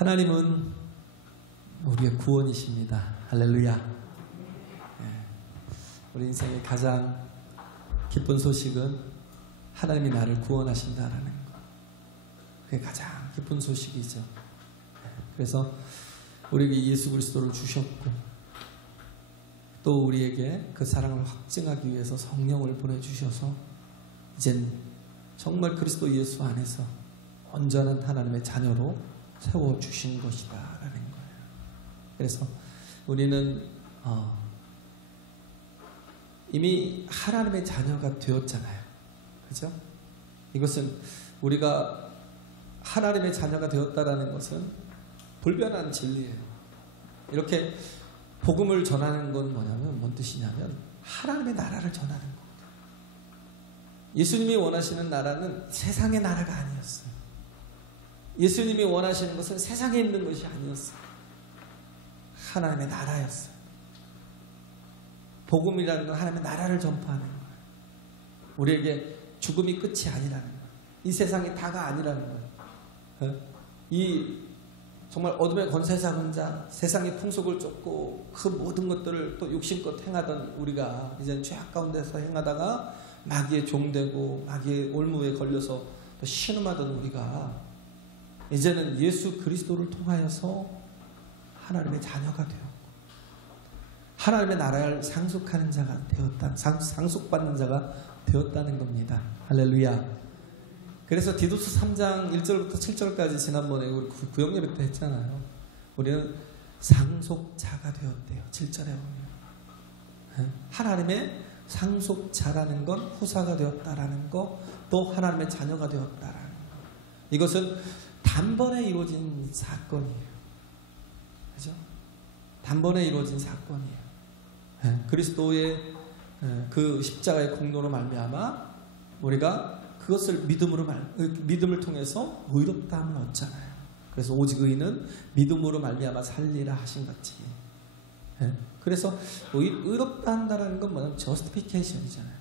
하나님은 우리의 구원이십니다. 할렐루야. 우리 인생의 가장 기쁜 소식은 하나님이 나를 구원하신다라는 것. 그게 가장 기쁜 소식이죠. 그래서 우리에게 예수 그리스도를 주셨고 또 우리에게 그 사랑을 확증하기 위해서 성령을 보내주셔서 이젠 정말 그리스도 예수 안에서 온전한 하나님의 자녀로 세워주신 것이다 라는 거예요. 그래서 우리는 이미 하나님의 자녀가 되었잖아요. 그죠? 이것은 우리가 하나님의 자녀가 되었다라는 것은 불변한 진리예요. 이렇게 복음을 전하는 건 뭐냐면 뭔 뜻이냐면 하나님의 나라를 전하는 겁니다. 예수님이 원하시는 나라는 세상의 나라가 아니었어요. 예수님이 원하시는 것은 세상에 있는 것이 아니었어요. 하나님의 나라였어요. 복음이라는 건 하나님의 나라를 전파하는 거예요. 우리에게 죽음이 끝이 아니라는 거예요. 이 세상이 다가 아니라는 거예요. 이 정말 어둠의 권세 잡은 자, 세상의 풍속을 쫓고 그 모든 것들을 또 욕심껏 행하던 우리가 이제는 죄악 가운데서 행하다가 마귀의 종되고 마귀의 올무에 걸려서 또 신음하던 우리가 이제는 예수 그리스도를 통하여서 하나님의 자녀가 되었고 하나님의 나라를 상속하는 자가 되었다, 상속받는 자가 되었다는 겁니다. 할렐루야. 그래서 디도스 3장 1절부터 7절까지 지난번에 우리 구역예배 때 했잖아요. 우리는 상속자가 되었대요. 7절에 보면 하나님의 상속자라는 건 후사가 되었다라는 거, 또 하나님의 자녀가 되었다라는 거. 이것은 단번에 이루어진 사건이에요. 그죠? 단번에 이루어진 사건이에요. 그리스도의 그 십자가의 공로로 말미암아 우리가 그것을 믿음을 통해서 의롭다함을 얻잖아요. 그래서 오직 의인은 믿음으로 말미암아 살리라 하신 같이. 그래서 의롭다 한다는 건 뭐냐면 justification이잖아요.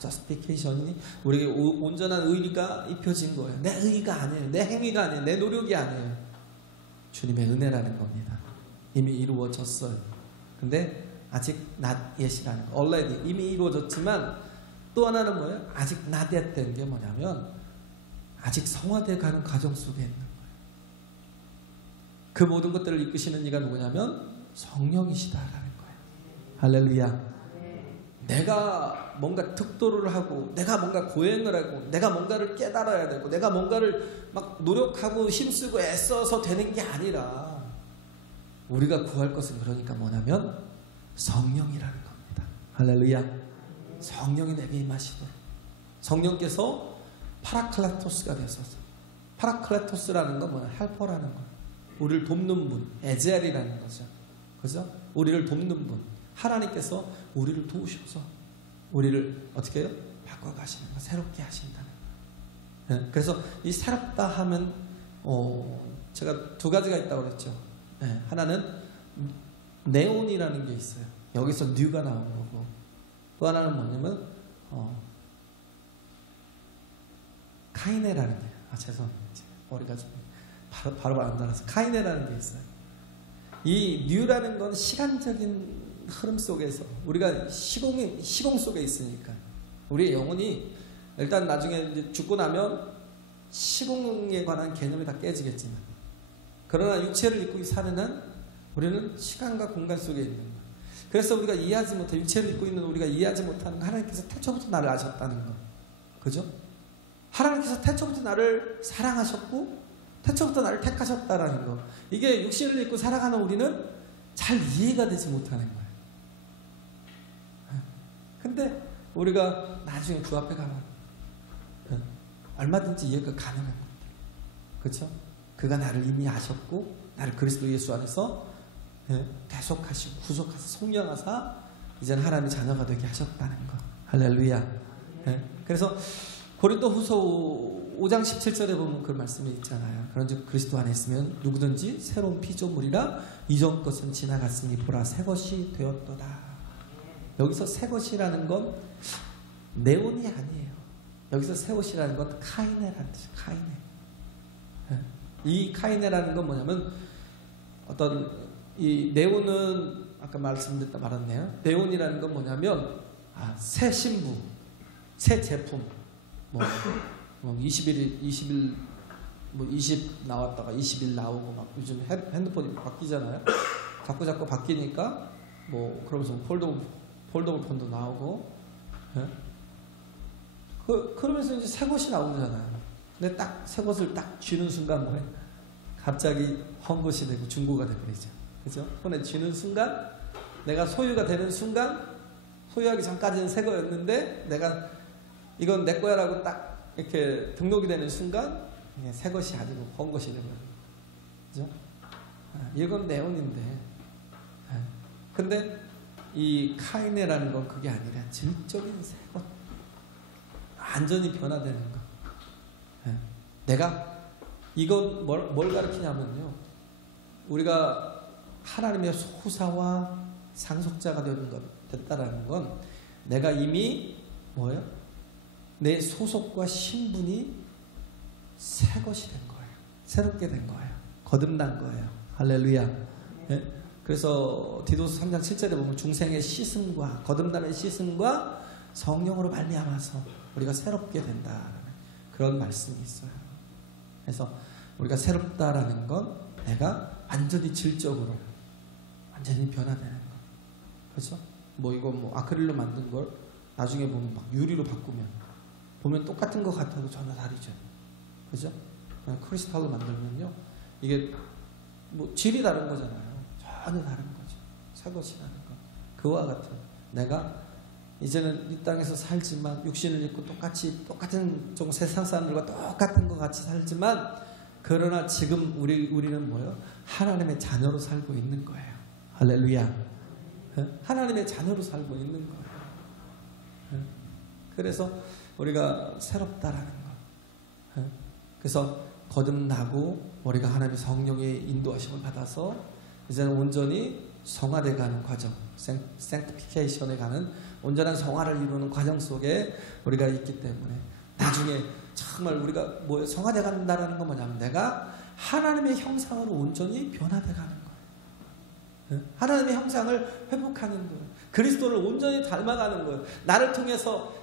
justification이 우리에게 온전한 의의가 입혀진 거예요. 내 의의가 아니에요. 내 행위가 아니에요. 내 노력이 아니에요. 주님의 은혜라는 겁니다. 이미 이루어졌어요. 근데 아직 not yet이라는 거. already 이미 이루어졌지만 또 하나는 뭐예요? 아직 not yet 된 게 뭐냐면 아직 성화되어 가는 과정 속에 있는 거예요. 그 모든 것들을 이끄시는 이가 누구냐면 성령이시다라는 거예요. 할렐루야. 내가 뭔가 특도를 하고 내가 뭔가 고행을 하고 내가 뭔가를 깨달아야 되고 내가 뭔가를 막 노력하고 힘쓰고 애써서 되는 게 아니라 우리가 구할 것은 그러니까 뭐냐면 성령이라는 겁니다. 할렐루야. 성령이 내게 임하시도록. 성령께서 파라클라토스가 되셔서, 파라클라토스라는 건 뭐냐? 헬퍼라는 거. 우리를 돕는 분, 에젤이라는 거죠. 그죠? 우리를 돕는 분. 하나님께서 우리를 도우셔서 우리를 어떻게 해요? 바꿔가시는 거, 새롭게 하신다는 거. 네, 그래서 이 새롭다 하면 제가 두 가지가 있다고 그랬죠. 네, 하나는 네온이라는 게 있어요. 여기서 뉴가 나온 거고, 또 하나는 뭐냐면 카이네라는 게, 죄송합니다. 머리가 좀 바로 안 나가서 카이네라는 게 있어요. 이 뉴라는 건 시간적인 흐름 속에서 우리가 시공 속에 있으니까 우리의 영혼이 일단 나중에 이제 죽고 나면 시공에 관한 개념이 다 깨지겠지만, 그러나 육체를 입고 사는 한 우리는 시간과 공간 속에 있는 거예요. 그래서 우리가 이해하지 못한, 육체를 입고 있는 우리가 이해하지 못하는 하나님께서 태초부터 나를 아셨다는 거. 그죠? 하나님께서 태초부터 나를 사랑하셨고 태초부터 나를 택하셨다라는 거. 이게 육신을 입고 살아가는 우리는 잘 이해가 되지 못하는 거예요. 근데 우리가 나중에 주 앞에 가면 얼마든지 이해가 가능한 겁니다. 그렇죠? 그가 나를 이미 아셨고 나를 그리스도 예수 안에서 대속하시고 구속하사 성령하사 이제는 하나님의 자녀가 되게 하셨다는 거. 할렐루야. 그래서 고린도후서 5장 17절에 보면 그 말씀이 있잖아요. 그런즉 그리스도 안에 있으면 누구든지 새로운 피조물이라 이전 것은 지나갔으니 보라 새 것이 되었도다. 여기서 새 것이라는 건 네온이 아니에요. 여기서 새 것이라는 건 카이네라는 뜻이에요. 카이네. 이 카이네라는 건 뭐냐면 어떤 이 네온은 아까 말씀드렸다 말았네요. 네온이라는 건 뭐냐면 새 신부, 새 제품. 뭐 20일 뭐 20 나왔다가 20일 나오고 막 요즘 핸드폰이 바뀌잖아요. 자꾸 바뀌니까 뭐 그러면서 폴더블 폰도 나오고, 예? 그러면서 이제 새 것이 나오잖아요. 근데 딱 새 것을 딱 쥐는 순간 뭐해? 갑자기 헌 것이 되고 중고가 되버리죠. 그죠? 손에 쥐는 순간, 내가 소유가 되는 순간, 소유하기 전까지는 새 거였는데 내가 이건 내 거야라고 딱 이렇게 등록이 되는 순간 새 것이 아니고 헌 것이 되버려요. 그죠? 이건 네온인데, 근데 이 카이네라는 건 그게 아니라 질적인 새 것, 완전히 변화되는 것. 내가 이건 뭘 가르치냐면요, 우리가 하나님의 소사와 상속자가 됐다라는 건 내가 이미 뭐예요? 내 소속과 신분이 새 것이 된 거예요. 새롭게 된 거예요. 거듭난 거예요. 할렐루야. 네? 그래서 디도서 3장 7절에 보면 중생의 씻음과 거듭남의 씻음과 성령으로 말미암아서 우리가 새롭게 된다라는 그런 말씀이 있어요. 그래서 우리가 새롭다라는 건 내가 완전히 질적으로 완전히 변화되는 거. 그렇죠? 뭐 이거 뭐 아크릴로 만든 걸 나중에 보면 막 유리로 보면 똑같은 것 같아도 전혀 다르죠. 그죠? 크리스탈로 만들면요, 이게 뭐 질이 다른 거잖아요. 전혀 다른 거죠. 새 것이라는 거. 그와 같은, 내가 이제는 이 땅에서 살지만 육신을 입고 똑같은 좀 세상 사람들과 똑같은 것 같이 살지만, 그러나 지금 우리는 뭐예요? 하나님의 자녀로 살고 있는 거예요. 할렐루야. 하나님의 자녀로 살고 있는 거예요. 그래서 우리가 새롭다라는 거. 그래서 거듭나고 우리가 하나님의 성령의 인도하심을 받아서 이제는 온전히 성화되어가는 과정, sanctification에 가는 온전한 성화를 이루는 과정 속에 우리가 있기 때문에 나중에 정말 우리가 뭐 성화되어 간다는 건 뭐냐면 내가 하나님의 형상으로 온전히 변화되어 가는 거예요. 하나님의 형상을 회복하는 거예요. 그리스도를 온전히 닮아가는 거예요. 나를 통해서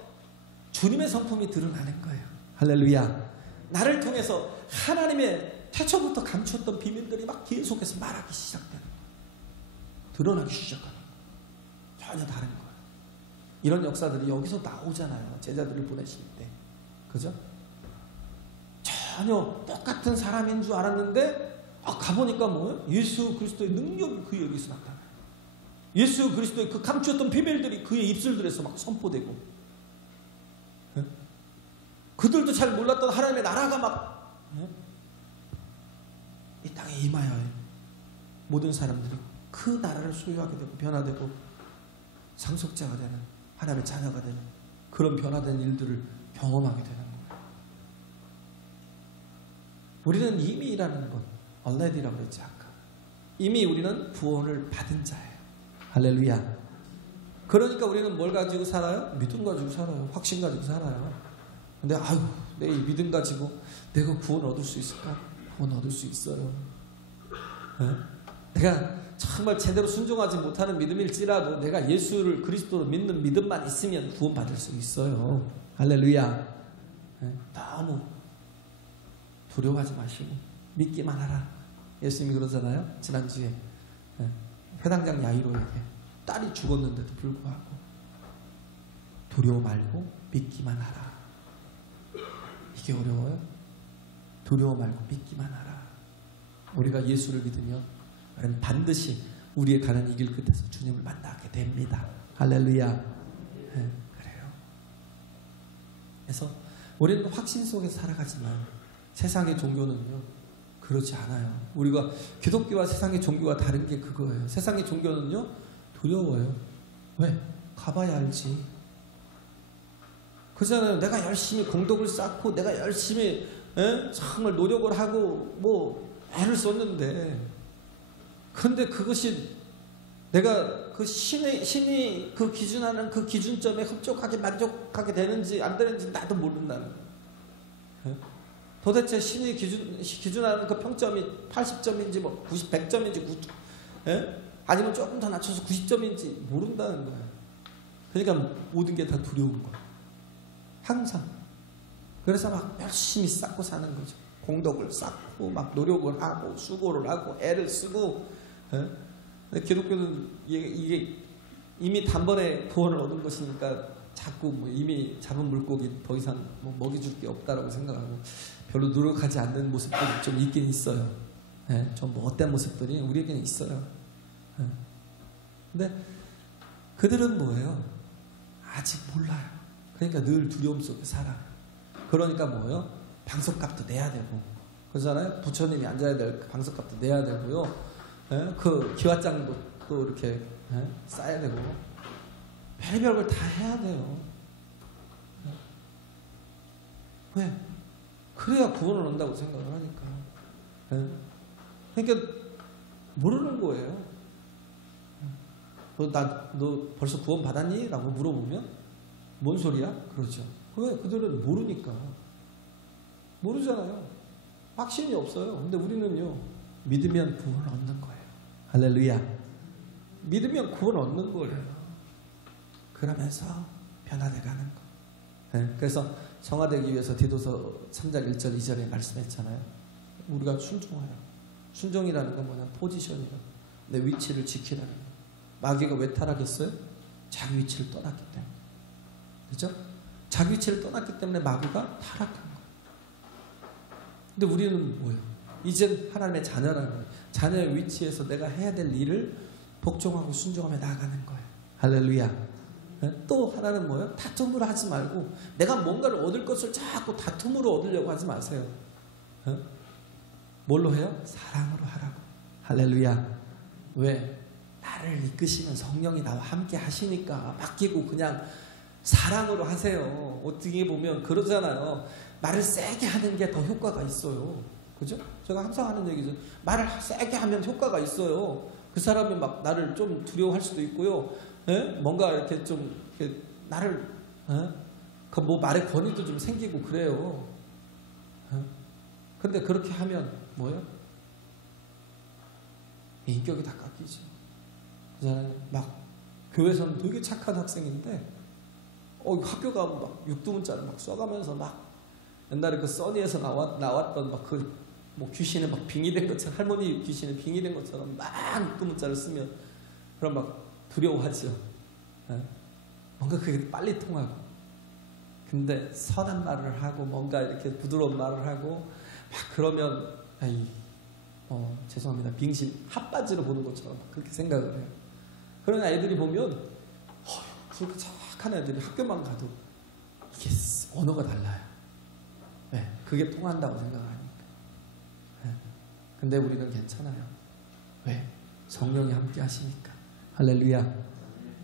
주님의 성품이 드러나는 거예요. 할렐루야. 나를 통해서 하나님의 태초부터 감추었던 비밀들이 막 계속해서 말하기 시작되는 거예요. 드러나기 시작하는 거예요. 전혀 다른 거예요. 이런 역사들이 여기서 나오잖아요. 제자들을 보내실 때. 그죠? 전혀 똑같은 사람인 줄 알았는데 가보니까 뭐예요? 예수 그리스도의 능력이 그의 여기서 나타나요. 예수 그리스도의 그 감추었던 비밀들이 그의 입술들에서 막 선포되고, 그들도 잘 몰랐던 하나님의 나라가 막 이 땅에 임하여 모든 사람들이 그 나라를 소유하게 되고 변화되고 상속자가 되는, 하나님의 자녀가 되는 그런 변화된 일들을 경험하게 되는 거예요. 우리는 이미라는 것, already라고 그랬지 아까. 이미 우리는 구원을 받은 자예요. 할렐루야. 그러니까 우리는 뭘 가지고 살아요? 믿음 가지고 살아요. 확신 가지고 살아요. 근데 내 이 믿음 가지고 내가 구원 얻을 수 있을까? 구원 얻을 수 있어요. 네? 내가 정말 제대로 순종하지 못하는 믿음일지라도 내가 예수를 그리스도로 믿는 믿음만 있으면 구원받을 수 있어요. 할렐루야. 네? 너무 두려워하지 마시고 믿기만 하라. 예수님이 그러잖아요. 지난주에 회당장 야이로에게 딸이 죽었는데도 불구하고 두려워 말고 믿기만 하라. 이게 어려워요? 두려워 말고 믿기만 하라. 우리가 예수를 믿으면 반드시 우리의 가는 이 길 끝에서 주님을 만나게 됩니다. 할렐루야. 네, 그래요. 그래서 우리는 확신 속에서 살아가지만 세상의 종교는요 그렇지 않아요. 우리가 기독교와 세상의 종교가 다른 게 그거예요. 세상의 종교는요 두려워요. 왜? 가봐야 알지. 그잖아요. 내가 열심히 공덕을 쌓고 내가 열심히 정말 노력을 하고 뭐 애를 썼는데, 그런데 그것이 내가 그 신이 그 기준하는 그 기준점에 흡족하게 만족하게 되는지 안 되는지 나도 모른다는 거예요. 도대체 신이 기준하는 그 평점이 80점인지 뭐 100점인지 아니면 조금 더 낮춰서 90점인지 모른다는 거예요. 그러니까 모든 게 다 두려운 거예요. 항상. 그래서 막 열심히 쌓고 사는 거죠. 공덕을 쌓고 막 노력을 하고 수고를 하고 애를 쓰고. 근데 기독교는 이게 이미 단번에 구원을 얻은 것이니까 자꾸 뭐 이미 잡은 물고기 더 이상 뭐 먹이줄 게 없다라고 생각하고 별로 노력하지 않는 모습들이 좀 있긴 있어요. 좀 못된 모습들이 우리에게는 있어요. 근데 그들은 뭐예요? 아직 몰라요. 그러니까 늘 두려움 속에 살아요. 그러니까 뭐예요? 방석값도 내야 되고 그러잖아요. 부처님이 앉아야 될 방석값도 내야 되고요. 그 기와장도 또 이렇게 쌓아야 되고 별의별 걸 다 해야 돼요. 왜? 그래야 구원을 얻는다고 생각을 하니까. 그러니까 모르는 거예요. 너 벌써 구원 받았니? 라고 물어보면 뭔 소리야? 그러죠. 왜? 그들은 모르니까. 모르잖아요. 확신이 없어요. 근데 우리는요, 믿으면 구원을 얻는 거예요. 할렐루야. 믿으면 구원을 얻는 거예요. 그러면서 변화돼 가는 거. 그래서 성화되기 위해서 디도서 3장 1절 2절에 말씀했잖아요. 우리가 순종해요. 순종이라는 건 뭐냐? 포지션이에요. 내 위치를 지키라는 거예요. 마귀가 왜 타락했어요? 자기 위치를 떠났기 때문에. 그렇죠? 자기 위치를 떠났기 때문에 마귀가 타락한 거예요. 근데 우리는 뭐예요? 이젠 하나님의 자녀라는 거예요. 자녀의 위치에서 내가 해야 될 일을 복종하고 순종하며 나아가는 거예요. 할렐루야. 또 하나는 뭐예요? 다툼으로 하지 말고 내가 뭔가를 얻을 것을 자꾸 다툼으로 얻으려고 하지 마세요. 뭘로 해요? 사랑으로 하라고. 할렐루야. 왜? 나를 이끄시는 성령이 나와 함께 하시니까 맡기고 그냥 사랑으로 하세요. 어떻게 보면 그러잖아요. 말을 세게 하는 게 더 효과가 있어요. 그죠? 제가 항상 하는 얘기죠. 말을 세게 하면 효과가 있어요. 그 사람이 막 나를 좀 두려워할 수도 있고요. 뭔가 이렇게 좀 이렇게 나를 그 뭐 말의 권위도 좀 생기고 그래요. 근데 그렇게 하면 뭐예요? 인격이 다 깎이죠. 그잖아요. 막 교회에서는 되게 착한 학생인데 학교 가면 막 육두문자를 막 써가면서 막 옛날에 그 써니에서 나왔던 막 그 뭐 귀신에 막 빙의된 것처럼 할머니 귀신에 빙의된 것처럼 막 육두문자를 쓰면 그럼 막 두려워하죠. 뭔가 그게 빨리 통하고. 근데 선한 말을 하고 뭔가 이렇게 부드러운 말을 하고 막 그러면 죄송합니다. 빙신 핫바지로 보는 것처럼 그렇게 생각을 해요. 그런 애들이 보면 그렇게 착한 애들이 학교만 가도 이게 언어가 달라요. 네, 그게 통한다고 생각하니까. 네. 근데 우리는 괜찮아요. 왜? 성령이 함께 하시니까. 할렐루야.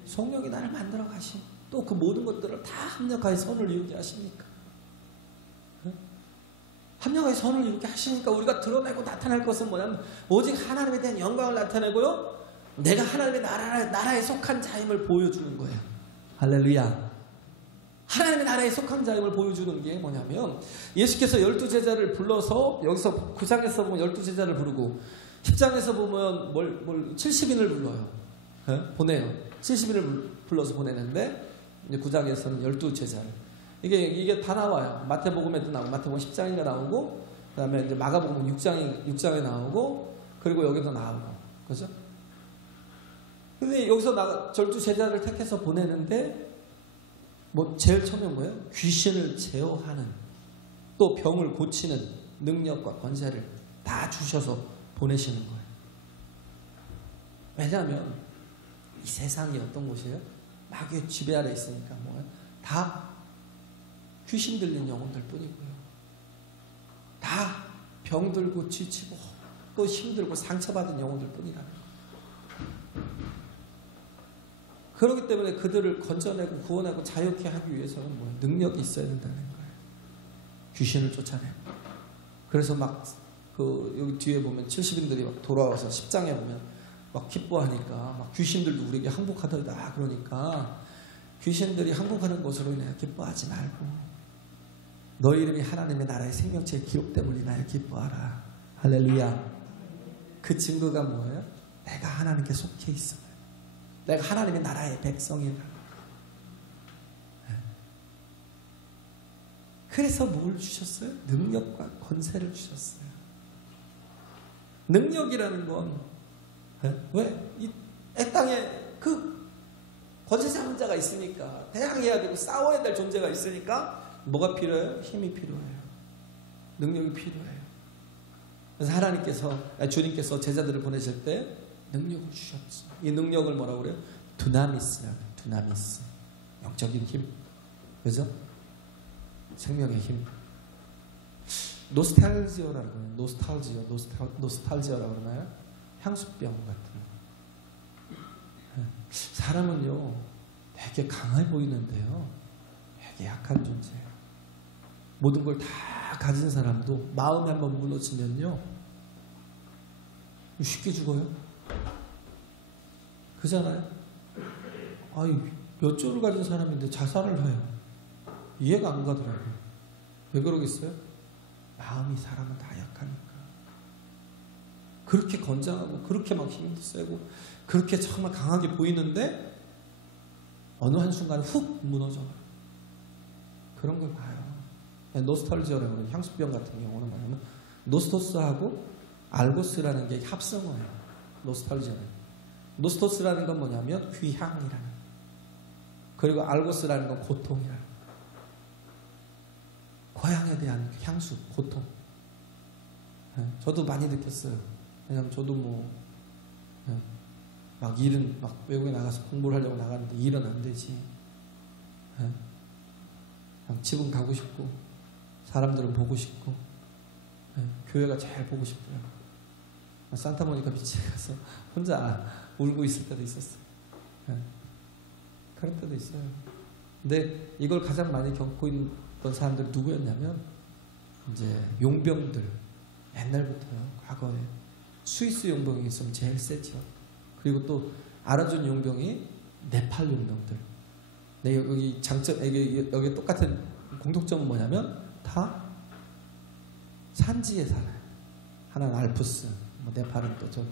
성령이 나를 만들어 가시고 또 그 모든 것들을 다 합력하여 선을 이루게 하시니까. 네? 합력하여 선을 이루게 하시니까 우리가 드러내고 나타날 것은 뭐냐면 오직 하나님에 대한 영광을 나타내고요. 내가 하나님의 나라에 속한 자임을 보여주는 거예요. 할렐루야. 하나님의 나라에 속한 자임을 보여주는 게 뭐냐면 예수께서 12제자를 불러서 여기서 9장에서 보면 12제자를 부르고 10장에서 보면 70인을 불러요. 보내요. 70인을 불러서 보내는데 이제 9장에서는 12제자를 이게 다 나와요. 마태복음에도 나오고 마태복음 10장인가 나오고 그 다음에 이제 마가복음 6장에 나오고 그리고 여기도 나오고 그죠? 근데 여기서 12제자를 택해서 보내는데 제일 처음에 뭐예요? 귀신을 제어하는 또 병을 고치는 능력과 권세를 다 주셔서 보내시는 거예요. 왜냐하면 이 세상이 어떤 곳이에요? 마귀의 지배 아래 있으니까 뭐예요? 다 귀신 들린 영혼들 뿐이고요. 다 병들고 지치고 또 힘들고 상처받은 영혼들 뿐이라는 거예요. 그렇기 때문에 그들을 건져내고 구원하고 자유케 하기 위해서는 뭐예요? 능력이 있어야 된다는 거예요. 귀신을 쫓아내고. 그래서 막 여기 뒤에 보면 70인들이 막 돌아와서 10장에 보면 막 기뻐하니까 막 귀신들도 우리에게 항복하더라 그러니까 귀신들이 항복하는 것으로 인해 기뻐하지 말고 너희 이름이 하나님의 나라의 생명체에 기록됨을 인하여 기뻐하라. 할렐루야. 그 증거가 뭐예요? 내가 하나님께 속해 있어요. 내가 하나님의 나라의 백성이라. 그래서 뭘 주셨어요? 능력과 권세를 주셨어요. 능력이라는 건 왜? 이 땅에 그 권세 잡은 자가 있으니까, 대항해야 되고 싸워야 될 존재가 있으니까 뭐가 필요해요? 힘이 필요해요. 능력이 필요해요. 그래서 주님께서 제자들을 보내실 때 능력을 주셨어요. 이 능력을 뭐라고 그래요? 두나미스라고 해요. 두나미스. 영적인 힘. 그죠? 생명의 힘. 노스탈지어라고 그래요. 노스탈지어라고 그러나요? 향수병 같은 거. 사람은요, 되게 강해 보이는데요, 되게 약한 존재예요. 모든 걸 다 가진 사람도 마음이 한번 무너지면요, 쉽게 죽어요. 그잖아요? 아이, 몇 조를 가진 사람인데 자살을 해요. 이해가 안 가더라고요. 왜 그러겠어요? 마음이 사람은 다 약하니까. 그렇게 건장하고 그렇게 막 힘도 세고 그렇게 정말 강하게 보이는데 어느 한순간에 훅 무너져요. 그런 걸 봐요. 노스탈지어라고 하는 향수병 같은 경우는 뭐냐면 노스토스하고 알고스라는 게 합성어예요. 노스탈지어는. 노스토스라는 건 뭐냐면 귀향이라는, 그리고 알고스라는 건 고통이라는, 고향에 대한 향수, 고통. 저도 많이 느꼈어요. 왜냐면 저도 막 일은 막 외국에 나가서 공부를 하려고 나가는데 일은 안 되지. 그냥 집은 가고 싶고 사람들은 보고 싶고 교회가 제일 보고 싶고요. 산타모니카 비치에 가서 혼자 울고 있을 때도 있었어요. 그럴 때도 있어요. 근데 이걸 가장 많이 겪고 있던 사람들이 누구였냐면 이제 용병들, 옛날부터요. 과거에 스위스 용병이 있으면 제일 세죠. 그리고 또 알아준 용병이 네팔 용병들. 네, 여기 장점, 여기 똑같은 공통점은 뭐냐면 다 산지에 살아요. 하나는 알프스, 네팔은 또 저기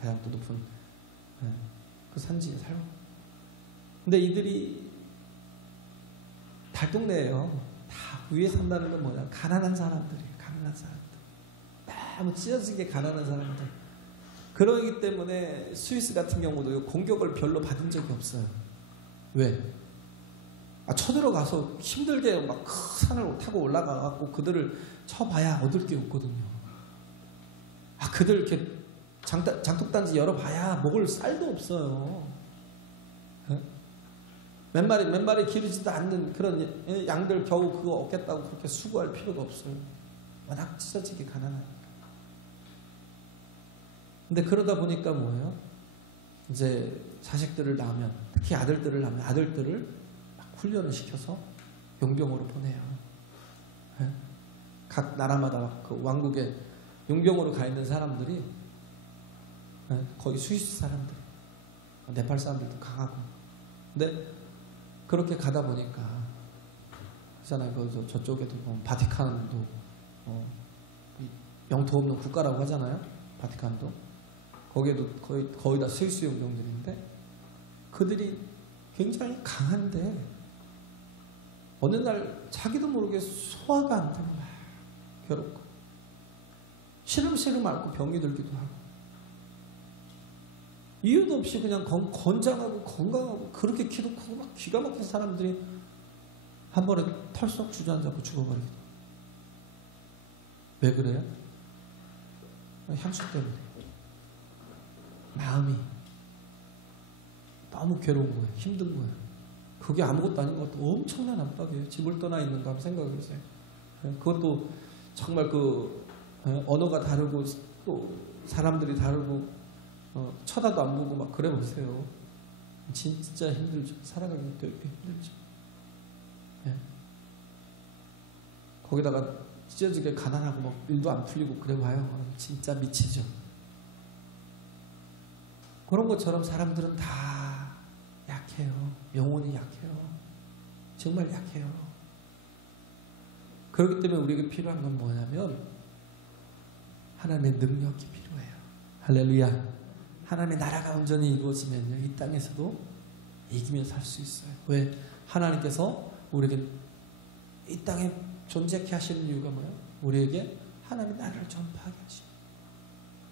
가장 또 높은 그 산지에 살고. 근데 이들이 달동네예요. 다 위에 산다는 건 뭐냐? 가난한 사람들이에요. 가난한 사람들. 너무 찢어지게 가난한 사람들. 그러기 때문에 스위스 같은 경우도 공격을 별로 받은 적이 없어요. 왜? 쳐들어가서 힘들게 막 큰 산을 타고 올라가갖고 그들을 쳐봐야 얻을 게 없거든요. 그들 이렇게 장독단지 열어봐야 먹을 쌀도 없어요. 몇 마리 기르지도 않는 그런 양들 겨우 그거 얻겠다고 그렇게 수고할 필요가 없어요. 워낙 찢어지게 가난하니까. 근데 그러다 보니까 뭐예요? 이제 자식들을 낳으면, 특히 아들들을 낳으면 아들들을 막 훈련을 시켜서 용병으로 보내요. 각 나라마다 그 왕국에 용병으로 가 있는 사람들이 거기 스위스 사람들, 네팔 사람들도 강하고. 근데 그렇게 가다 보니까 그잖아요. 저쪽에도 바티칸도 영토 없는 국가라고 하잖아요. 바티칸도. 거기에도 거의 다 스위스 용병들인데 그들이 굉장히 강한데 어느 날 자기도 모르게 소화가 안 되고 괴롭고 시름시름 앓고 병이 들기도 하고 이유도 없이 그냥 건장하고 건강하고 그렇게 키도 크고 막 기가 막힌 사람들이 한 번에 털썩 주저앉고 죽어버리기도. 왜 그래요? 향수 때문에. 마음이 너무 괴로운 거예요. 힘든 거예요. 그게 아무것도 아닌 것 같고 엄청난 압박이에요. 집을 떠나 있는가 한번 생각해 보세요. 그것도 정말 언어가 다르고 또 사람들이 다르고 쳐다도 안 보고 막 그래 보세요. 진짜 힘들죠. 살아가기 되게 힘들죠. 거기다가 찢어지게 가난하고 막 일도 안 풀리고 그래 봐요. 진짜 미치죠. 그런 것처럼 사람들은 다 약해요. 영혼이 약해요. 정말 약해요. 그렇기 때문에 우리에게 필요한 건 뭐냐면 하나님의 능력이 필요해요. 할렐루야. 하나님의 나라가 온전히 이루어지면요, 이 땅에서도 이기며 살 수 있어요. 왜? 하나님께서 우리에게 이 땅에 존재케 하시는 이유가 뭐예요? 우리에게 하나님의 나라를 전파하게 하시고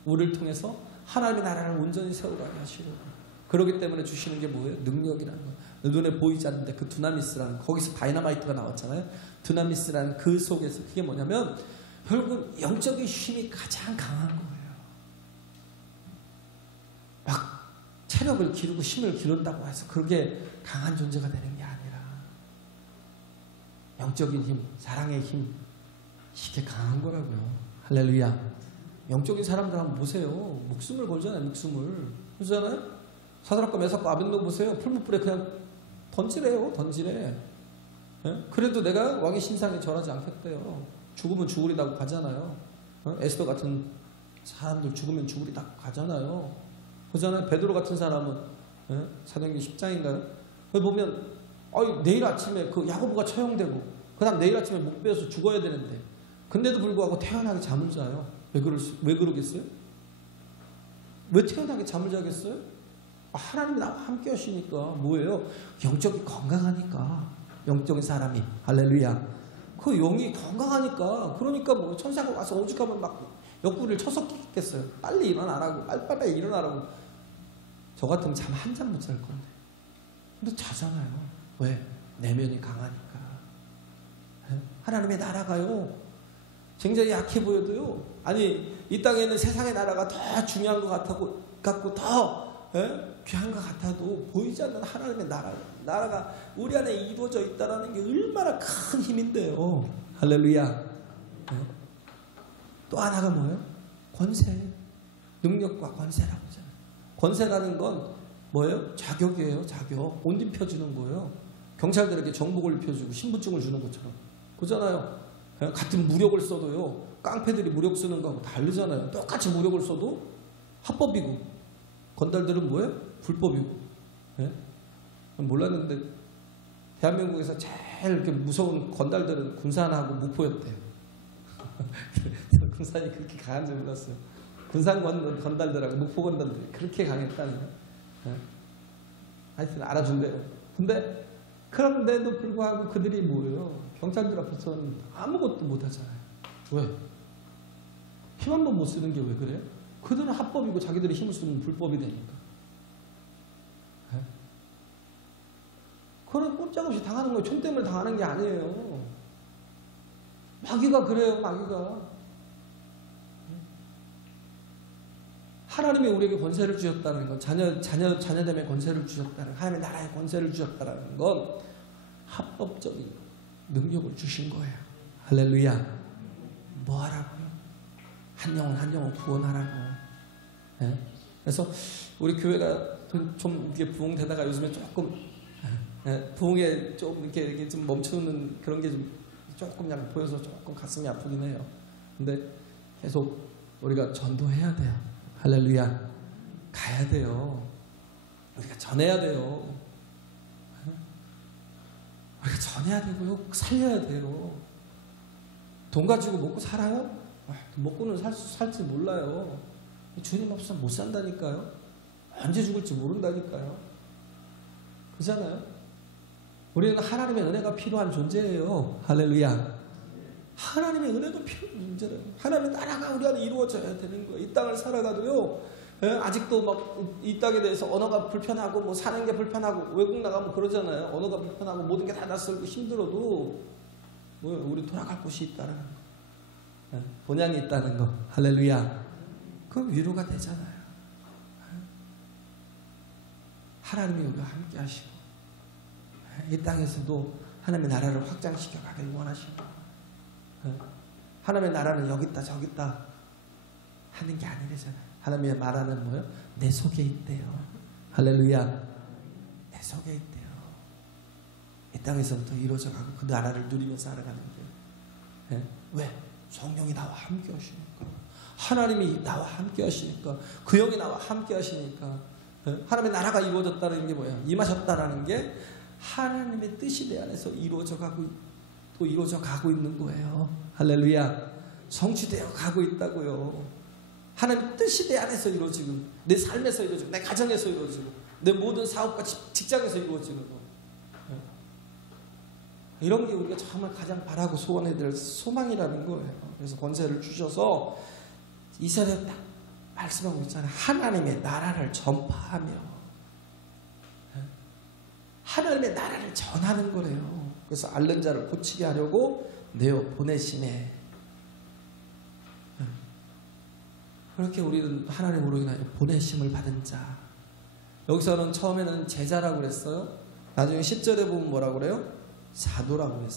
우리를 통해서 하나님의 나라를 온전히 세워가게 하시려고. 그렇기 때문에 주시는 게 뭐예요? 능력이라는 거예요. 눈에 보이지 않는데 그 두나미스라는, 거기서 다이너마이트가 나왔잖아요. 두나미스라는 그 속에서 그게 뭐냐면 결국 영적인 힘이 가장 강한 거예요. 막 체력을 기르고 힘을 기른다고 해서 그게 강한 존재가 되는 게 아니라 영적인 힘, 사랑의 힘, 이게 강한 거라고요. 할렐루야. 영적인 사람들 한번 보세요. 목숨을 걸잖아요. 목숨을. 그러잖아요. 사드락과 메삭과 아벤노고 보세요. 풀무불에 그냥 던지래요. 던지래. 예? 그래도 내가 왕의 신상에 절하지 않겠대요. 죽으면 죽으리라고 가잖아요. 에스더 같은 사람들 죽으면 죽으리라고 가잖아요. 그러잖아요. 베드로 같은 사람은 사도행전 10장인가요? 거기 보면 내일 아침에 그 야고보가 처형되고 그 다음 내일 아침에 목 베어서 죽어야 되는데 근데도 불구하고 태연하게 잠을 자요. 왜 그러겠어요? 왜 태연하게 잠을 자겠어요? 하나님이 나와 함께 하시니까. 뭐예요? 영적이 건강하니까. 영적인 사람이. 할렐루야. 그 영이 건강하니까. 그러니까 뭐 천사가 와서 오죽하면 막 옆구리를 쳐서 끼겠어요. 빨리 일어나라고. 빨리 일어나라고. 저 같으면 잠 한 잠 못 잘 건데. 근데 자잖아요. 왜? 내면이 강하니까. 하나님의 나라가요. 굉장히 약해 보여도요. 아니 이 땅에는 세상의 나라가 더 중요한 것 같고 더 귀한 것 같아도 보이지 않는 하나님의 나라가 우리 안에 이루어져 있다는 게 얼마나 큰 힘인데요. 할렐루야. 또 하나가 뭐예요? 권세. 능력과 권세라고 하잖아요. 권세라는 건 뭐예요? 자격이에요. 자격. 옷 입혀주는 거예요. 경찰들에게 정복을 입혀주고 신분증을 주는 것처럼. 그렇잖아요. 같은 무력을 써도요. 깡패들이 무력 쓰는 거하고 다르잖아요. 똑같이 무력을 써도 합법이고 건달들은 뭐예요? 불법이고. 몰랐는데 대한민국에서 제일 이렇게 무서운 건달들은 군산하고 목포였대요. 군산이 그렇게 강한 줄 몰랐어요. 군산 건달들하고 목포 건달들이 그렇게 강했다는 거예요. 하여튼 알아준대요. 근데 그런데도 불구하고 그들이 뭐예요? 경찰들 앞에서는 아무것도 못하잖아요. 왜? 힘 한 번 못 쓰는 게 왜 그래요? 그들은 합법이고 자기들이 힘을 쓰면 불법이 되니까. 그런 꼼짝없이 당하는 거예요. 총대물 당하는 게 아니에요. 마귀가 그래요. 마귀가. 하나님이 우리에게 권세를 주셨다는 건 자녀됨의 권세를 주셨다는, 하나님의 나라의 권세를 주셨다는 건 합법적인 능력을 주신 거예요. 할렐루야. 뭐 하라고요? 한 영혼 구원하라고. 그래서 우리 교회가 좀 이렇게 부흥되다가 요즘에 조금 부흥에 좀 이렇게 좀 멈추는 그런 게 좀 조금 약간 보여서 조금 가슴이 아프긴 해요. 근데 계속 우리가 전도해야 돼요. 할렐루야. 가야 돼요. 우리가 전해야 돼요. 우리가 전해야 되고요. 살려야 돼요. 돈 가지고 먹고 살아요? 먹고는 살지 몰라요. 주님 없으면 못 산다니까요. 언제 죽을지 모른다니까요. 그렇잖아요. 우리는 하나님의 은혜가 필요한 존재예요. 할렐루야. 하나님의 은혜가 필요한 존재예요. 하나님의 나라가 우리 안에 이루어져야 되는 거예요. 이 땅을 살아가도요. 아직도 막 이 땅에 대해서 언어가 불편하고 뭐 사는 게 불편하고 외국 나가면 그러잖아요. 언어가 불편하고 모든 게 다 낯설고 힘들어도 우리 돌아갈 곳이 있다는 거. 본향이 있다는 거. 할렐루야. 그 위로가 되잖아요. 하나님이 우리와 함께 하시고 이 땅에서도 하나님의 나라를 확장시켜 가길 원하시고 하나님의 나라는 여기 있다 저기 있다 하는 게 아니래잖아요. 하나님의 나라는 뭐예요? 내 속에 있대요. 할렐루야. 내 속에 있대요. 이 땅에서부터 이루어져가고 그 나라를 누리며 살아가는 거예요. 왜? 성령이 나와 함께 하시니까. 하나님이 나와 함께 하시니까. 그 영이 나와 함께 하시니까. 하나님의 나라가 이루어졌다는 게 뭐야? 임하셨다라는 게 하나님의 뜻이 내 안에서 이루어져가고 또 이루어져 가고 있는 거예요. 할렐루야. 성취되어 가고 있다고요. 하나님 뜻이 내 안에서 이루어지고, 내 삶에서 이루어지고, 내 가정에서 이루어지고, 내 모든 사업과 직장에서 이루어지는 거. 이런 게 우리가 정말 가장 바라고 소원해야 될 소망이라는 거예요. 그래서 권세를 주셔서 이사야에 딱 말씀하고 있잖아요. 하나님의 나라를 전파하며 하나님의 나라를 전하는 거래요. 그래서 앓는 자를 고치게 하려고 내어 보내심에, 그렇게 우리는 하나님으로 인하여 보내심을 받은 자. 여기서는 처음에는 제자라고 그랬어요. 나중에 10절에 보면 뭐라고 그래요? 사도라고 해요.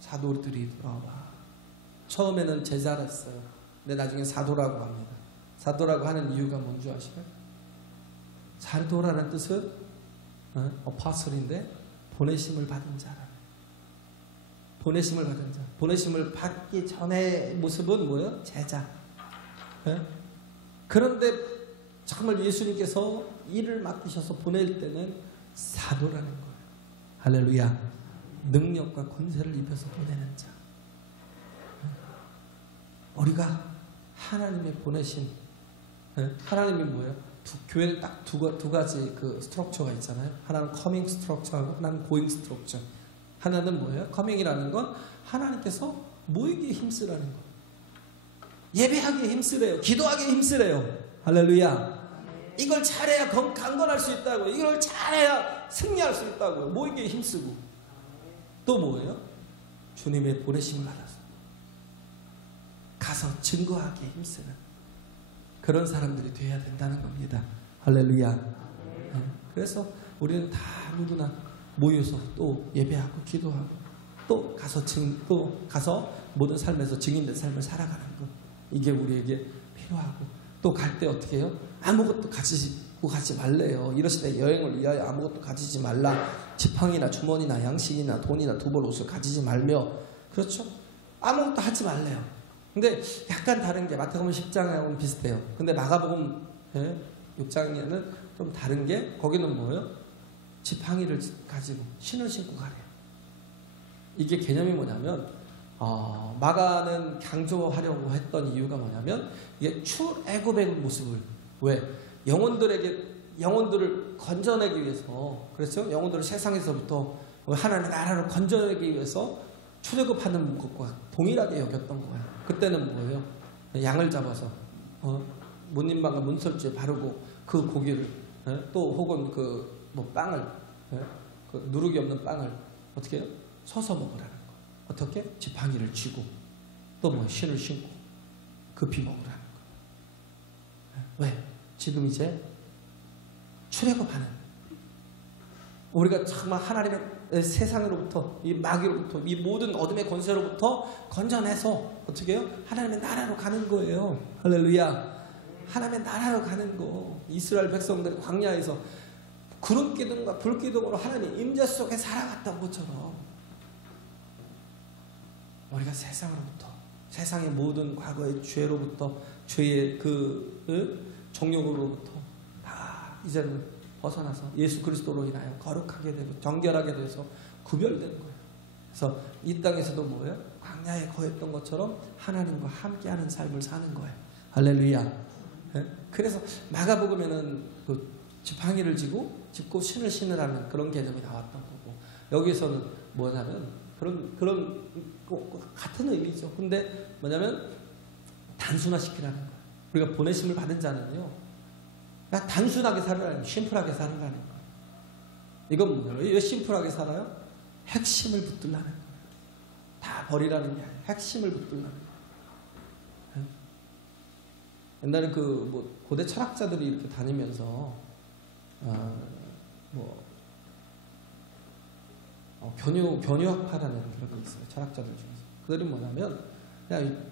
사도들이 돌아와. 처음에는 제자랬어요. 근데 나중에 사도라고 합니다. 사도라고 하는 이유가 뭔지 아시나요? 사도라는 뜻은 어파슬인데 보내심을 받은 자라. 보내심을 받은 자. 보내심을 받기 전의 모습은 뭐예요? 제자. 그런데 정말 예수님께서 일을 맡기셔서 보낼 때는 사도라는 거예요. 할렐루야. 능력과 권세를 입혀서 보내는 자. 우리가 하나님의 보내신, 하나님이 뭐예요? 교회는 딱 두 가지 그 스트럭처가 있잖아요. 하나는 커밍 스트럭처하고 하나는 고잉 스트럭처. 하나는 뭐예요? 커밍이라는 건 하나님께서 모이기에 힘쓰라는 거. 예배하기에 힘쓰래요. 기도하기에 힘쓰래요. 할렐루야. 이걸 잘해야 강건할 수 있다고. 이걸 잘해야 승리할 수 있다고. 모이기에 힘쓰고. 또 뭐예요? 주님의 보내심을 받아서 가서 증거하기에 힘쓰는 그런 사람들이 되어야 된다는 겁니다. 할렐루야. 그래서 우리는 다 누구나 모여서 또 예배하고 기도하고 또 가서 모든 삶에서 증인된 삶을 살아가는 것. 이게 우리에게 필요하고, 또 갈 때 어떻게 해요? 아무것도 가지고 가지 말래요. 이러시되 여행을 위하여 아무것도 가지지 말라. 지팡이나 주머니나 양식이나 돈이나 두벌 옷을 가지지 말며. 그렇죠? 아무것도 하지 말래요. 근데 약간 다른 게 마태복음 10장하고는 비슷해요. 근데 마가복음 6장에는 좀 다른 게, 거기는 뭐예요? 지팡이를 가지고 신을 신고 가래요. 이게 개념이 뭐냐면, 마가는 강조하려고 했던 이유가 뭐냐면, 이게 출애굽의 모습을, 왜? 영혼들을 건져내기 위해서, 그렇죠? 영혼들을 세상에서부터 하나님의 나라를 건져내기 위해서 출애굽하는 것과 동일하게 여겼던 거예요. 그때는 뭐예요? 양을 잡아서 문인방과 문설주에 바르고 그 고기를, 또 혹은 빵을, 그 누룩이 없는 빵을 어떻게 해요? 서서 먹으라는 거. 어떻게? 지팡이를 쥐고 또 뭐 신을 신고 급히 먹으라는 거. 왜? 지금 이제 출애굽하는, 우리가 정말 하나님의 세상으로부터, 이 마귀로부터, 이 모든 어둠의 권세로부터 건져내서 어떻게 해요? 하나님의 나라로 가는 거예요. 할렐루야. 하나님의 나라로 가는 거. 이스라엘 백성들이 광야에서 구름 기둥과 불 기둥으로 하나님 임재 속에 살아갔던 것처럼, 우리가 세상으로부터, 세상의 모든 과거의 죄로부터, 죄의 정욕으로부터 다 이제는 벗어나서 예수 그리스도로 인하여 거룩하게 되고 정결하게 돼서 구별되는 거예요. 그래서 이 땅에서도 뭐예요? 광야에 거했던 것처럼 하나님과 함께하는 삶을 사는 거예요. 할렐루야. 그래서 마가복음에는 그 지팡이를 짚고 신을 신으라는 그런 개념이 나왔던 거고, 여기서는 뭐냐면 그런 같은 의미죠. 근데 뭐냐면 단순화시키라는 거예요. 우리가 보내심을 받은 자는요, 그냥 단순하게 살으라는 거예요. 심플하게 살으라는 거예요. 이건 뭐예요? 왜 심플하게 살아요? 핵심을 붙들라는 거예요. 다 버리라는 게 아니에요. 핵심을 붙들라는 거예요. 옛날에 고대 철학자들이 이렇게 다니면서 견유학파라는 그런 게 있어요. 철학자들 중에서. 그들이 뭐냐면 그냥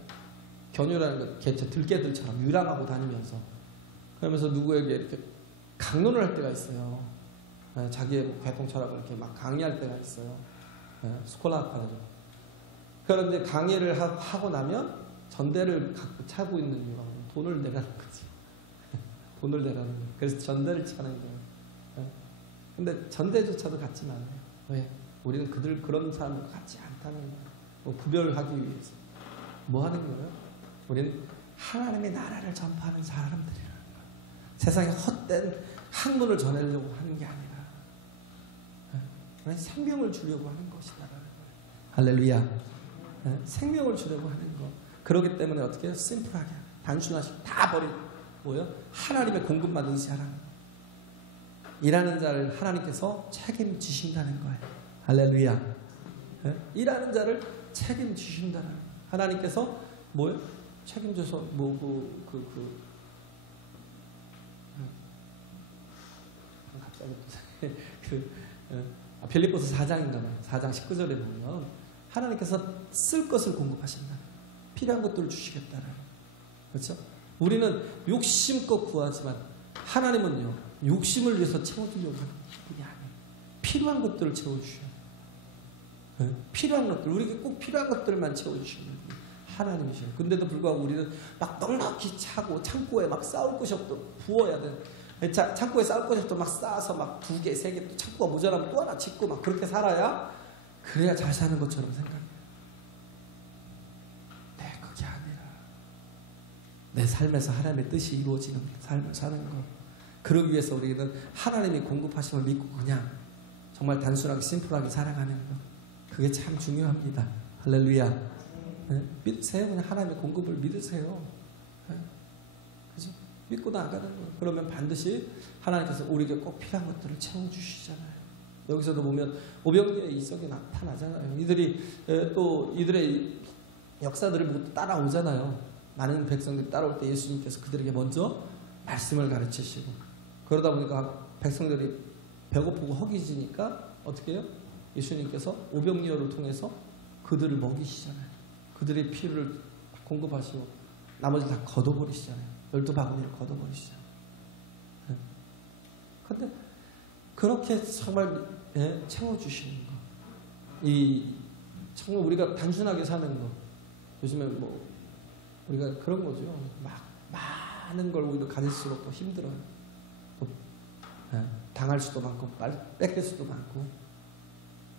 견유라는 것, 들깨들처럼 유랑하고 다니면서, 그러면서 누구에게 이렇게 강론을 할 때가 있어요. 자기의 개통 철학을 이렇게 막 강의할 때가 있어요. 스콜라파라죠. 그런데 강의를 하고 나면 전대를 갖고 차고 있는 이유가 돈을 내라는 거지. 돈을 내라는 거예요. 그래서 전대를 차는 거예요. 근데 전대조차도 갖지는 않아요. 왜? 우리는 그런 사람과 같지 않다는 거예요. 뭐 구별하기 위해서. 뭐 하는 거예요? 우리는 하나님의 나라를 전파하는 사람들이라는 거예요. 세상에 헛된 학문을 전하려고 하는 게 아니라 생명을 주려고 하는 것이다라는 거예요. 할렐루야. 생명을 주려고 하는 거. 그렇기 때문에 어떻게 해요? 심플하게, 단순하시고 다 버리고 뭐요? 하나님의 공급받은 사람. 일하는 자를 하나님께서 책임지신다는 거예요. 할렐루야. 일하는 자를 책임지신다는 거예요. 하나님께서 뭐요? 책임져서 갑자기 빌립보서 4장인가 봐요. 4장 19절에 보면 하나님께서 쓸 것을 공급하신다. 필요한 것들을 주시겠다는. 그렇죠? 우리는 욕심껏 구하지만 하나님은요, 욕심을 위해서 채워주려고 하는 분이 아니에요. 필요한 것들을 채워주셔요. 필요한 것들, 우리에게 꼭 필요한 것들만 채워주시는 분이 하나님이셔요. 근데도 불구하고 우리는 막 넉넉히 차고 창고에 막 쌓을 것이 없도 부어야 돼. 창고에 쌓을 것이 없도 막 쌓아서 막 2개, 3개, 또 창고가 모자라면 또 하나 짓고 막 그렇게 살아야, 그래야 잘 사는 것처럼 생각해요. 네, 그게 아니라 내 삶에서 하나님의 뜻이 이루어지는 삶을 사는 것. 그러기 위해서 우리는 하나님이 공급하심을 믿고 그냥 정말 단순하게 심플하게 살아가는 것. 그게 참 중요합니다. 할렐루야. 믿으세요. 그냥 하나님의 공급을 믿으세요. 그죠? 믿고 나가는 거예요. 그러면 반드시 하나님께서 우리에게 꼭 필요한 것들을 채워주시잖아요. 여기서도 보면 오병이어의 이적이 나타나잖아요. 이들의 역사들을 보고 따라오잖아요. 많은 백성들이 따라올 때 예수님께서 그들에게 먼저 말씀을 가르치시고, 그러다 보니까 백성들이 배고프고 허기지니까 어떻게 해요? 예수님께서 오병이어를 통해서 그들을 먹이시잖아요. 그들의 피를 공급하시고 나머지 다 걷어버리시잖아요. 12바구니를 걷어버리시잖아요. 그런데 그렇게 정말 채워주시는 거. 정말 우리가 단순하게 사는 거. 요즘에 뭐 우리가 그런 거죠. 막 많은 걸 우리가 가질수록 더 힘들어요. 또 당할 수도 많고 뺏길 수도 많고.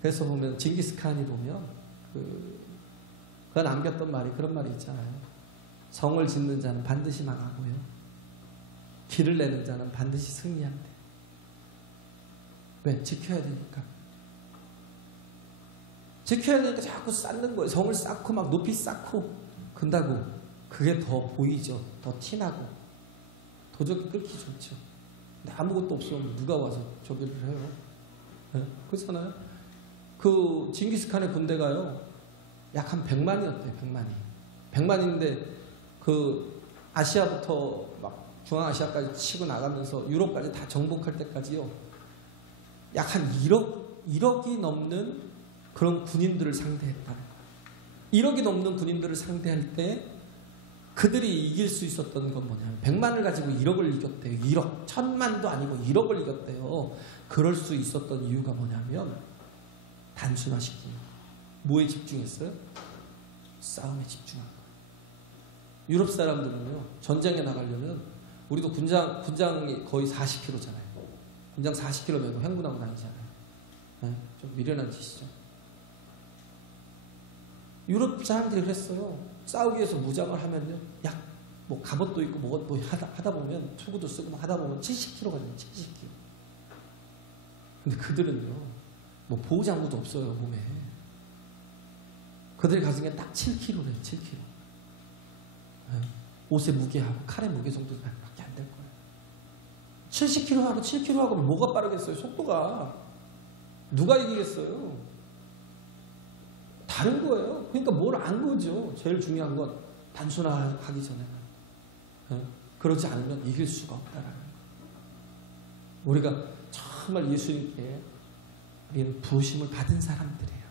그래서 보면 징기스칸이 보면 그가 남겼던 말이 그런 말이 있잖아요. 성을 짓는 자는 반드시 망하고요. 길을 내는 자는 반드시 승리한대. 왜? 지켜야 되니까. 지켜야 되니까 자꾸 쌓는 거예요. 성을 쌓고 막 높이 쌓고 근다고 그게 더 보이죠. 더 티나고 도적이 끓기 좋죠. 근데 아무것도 없으면 누가 와서 저기를 해요? 그렇잖아요. 그 징기스칸의 군대가요, 약 한 100만이었대요. 100만인데 그 아시아부터 막 중앙아시아까지 치고 나가면서 유럽까지 다 정복할 때까지요, 약 한 1억이 넘는 그런 군인들을 상대했다는 거예요. 1억이 넘는 군인들을 상대할 때 그들이 이길 수 있었던 건 뭐냐면 100만을 가지고 1억을 이겼대요. 1억, 1000만도 아니고 1억을 이겼대요. 그럴 수 있었던 이유가 뭐냐면 단순하시기. 뭐에 집중했어요? 싸움에 집중한 거예요. 유럽 사람들은요, 전쟁에 나가려면, 우리도 군장이 거의 40km잖아요. 군장 40km 행군하고 다니잖아요. 좀 미련한 짓이죠. 유럽 사람들이 그랬어요. 싸우기 위해서 무장을 하면요, 뭐 갑옷도 있고 뭐 하다 보면 투구도 쓰고 막 하다 보면 70km가 돼요. 70km. 근데 그들은요, 뭐 보호장구도 없어요, 몸에. 그들이 가진 게 딱 7kg래요, 7kg. 옷의 무게하고 칼의 무게 정도밖에 안 될 거예요. 70kg하고 7kg하고 뭐가 빠르겠어요, 속도가. 누가 이기겠어요? 다른 거예요. 그러니까 뭘 안 거죠. 제일 중요한 건 단순하기 전에는. 그러지 않으면 이길 수가 없다라는 거예요. 우리가 정말 예수님께 우리는 부르심을 받은 사람들이에요.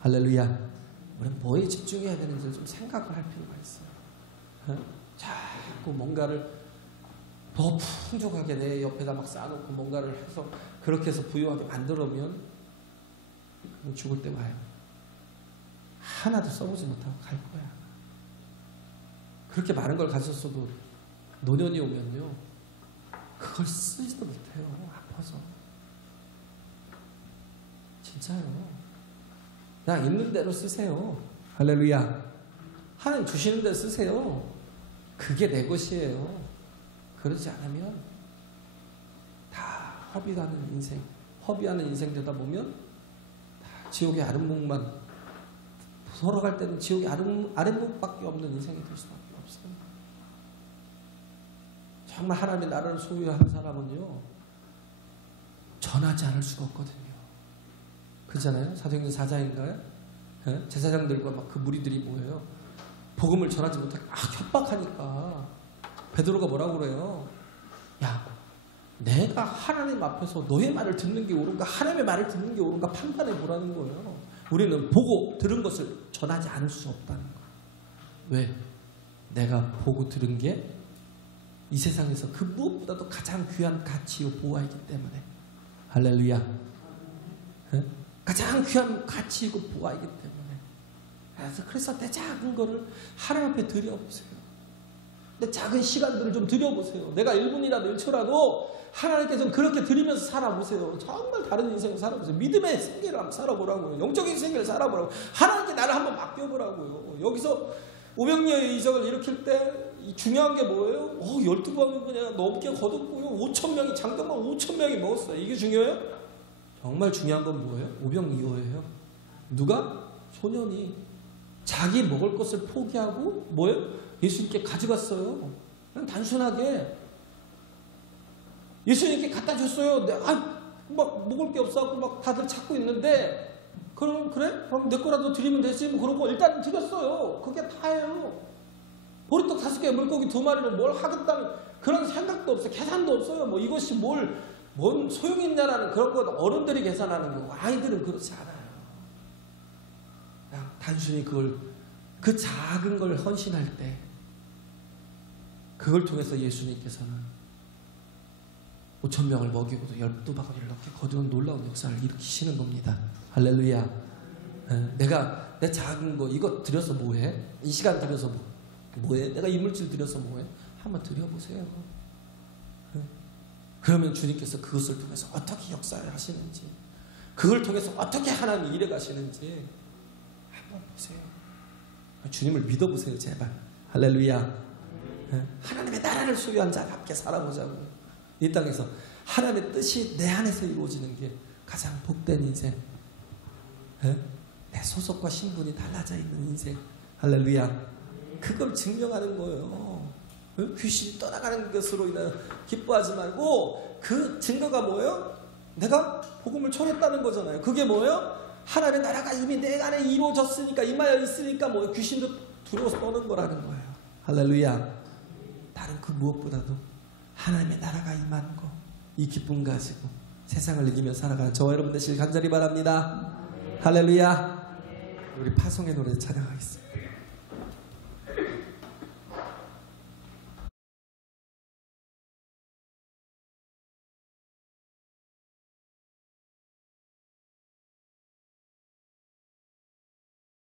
할렐루야. 우리는 뭐에 집중해야 되는지 좀 생각을 할 필요가 있어요. 자꾸 뭔가를 더 풍족하게 내 옆에다 막 쌓아놓고 뭔가를 해서 그렇게 해서 부유하게 만들어면 죽을 때 와요. 하나도 써보지 못하고 갈 거야. 그렇게 많은 걸 가졌어도 노년이 오면요, 그걸 쓰지도 못해요. 아파서. 진짜요. 그냥 있는 대로 쓰세요. 할렐루야. 하나님 주시는 대로 쓰세요. 그게 내 것이에요. 그러지 않으면 다 허비하는 인생, 허비하는 인생 되다 보면 다 지옥의 아랫목만, 돌아갈 때는 지옥의 아랫목밖에 없는 인생이 될 수밖에 없어요. 정말 하나님의 나라를 소유한 사람은요, 전하지 않을 수가 없거든요. 그렇잖아요? 사도행전 4장인가요? 예? 제사장들과 막 그 무리들이 뭐예요? 복음을 전하지 못하게 협박하니까 베드로가 뭐라고 그래요? 야, 내가 하나님 앞에서 너의 말을 듣는 게 옳은가 하나님의 말을 듣는 게 옳은가 판단해 보라는 거예요. 우리는 보고 들은 것을 전하지 않을 수 없다는 거예요. 왜? 내가 보고 들은 게 이 세상에서 그 무엇보다도 가장 귀한 가치요 보화이기 때문에. 할렐루야. 네? 가장 귀한 가치이고 보화이기 때문에. 그래서 내 작은 거를 하나님 앞에 드려보세요. 내 작은 시간들을 좀 드려보세요. 내가 1분이라도 1초라도 하나님께 좀 그렇게 드리면서 살아보세요. 정말 다른 인생을 살아보세요. 믿음의 생애를 한번 살아보라고요. 영적인 생애를 살아보라고. 하나님께 나를 한번 맡겨보라고요. 여기서 오병이어의 이적을 일으킬 때 중요한 게 뭐예요? 12번은 그냥 넘게 거뒀고요. 5,000명이, 장정만 5,000명이 먹었어요. 이게 중요해요? 정말 중요한 건 뭐예요? 오병이어예요. 누가? 소년이 자기 먹을 것을 포기하고 뭐예요? 예수님께 가져갔어요. 그냥 단순하게 예수님께 갖다 줬어요. 막 먹을 게 없어갖고 막 다들 찾고 있는데, 그럼 그래? 그럼 내 거라도 드리면 되지. 뭐 그러고 일단 드렸어요. 그게 다예요. 보리떡 5개, 물고기 2마리를 뭘 하겠다는 그런 생각도 없어요. 계산도 없어요. 뭐 이것이 뭔 소용이 있냐라는 그런 거 어른들이 계산하는 거고, 아이들은 그렇지 않아요. 그냥 단순히 그 작은 걸 헌신할 때, 그걸 통해서 예수님께서는 5,000명을 먹이고도 12바구니를 넣게 거두는 놀라운 역사를 일으키시는 겁니다. 할렐루야. 내가 내 작은 거 이거 드려서 뭐해? 이 시간 드려서 뭐해? 내가 이 물질 드려서 뭐해? 한번 드려보세요. 그러면 주님께서 그것을 통해서 어떻게 역사를 하시는지, 그걸 통해서 어떻게 하나님이 일해 가시는지 한번 보세요. 주님을 믿어보세요. 제발. 할렐루야. 하나님의 나라를 소유한 자가 함께 살아보자고. 이 땅에서 하나님의 뜻이 내 안에서 이루어지는 게 가장 복된 인생. 내 소속과 신분이 달라져 있는 인생. 할렐루야. 그걸 증명하는 거예요. 귀신이 떠나가는 것으로 인해 기뻐하지 말고, 그 증거가 뭐예요? 내가 복음을 전했다는 거잖아요. 그게 뭐예요? 하나님의 나라가 이미 내 안에 이루어졌으니까, 임하여 있으니까 뭐 귀신도 두려워서 떠는 거라는 거예요. 할렐루야. 다른 그 무엇보다도 하나님의 나라가 임하는 거, 이 기쁨 가지고 세상을 이기며 살아가는 저와 여러분 되시길 간절히 바랍니다. 할렐루야. 우리 파송의 노래 찬양하겠습니다.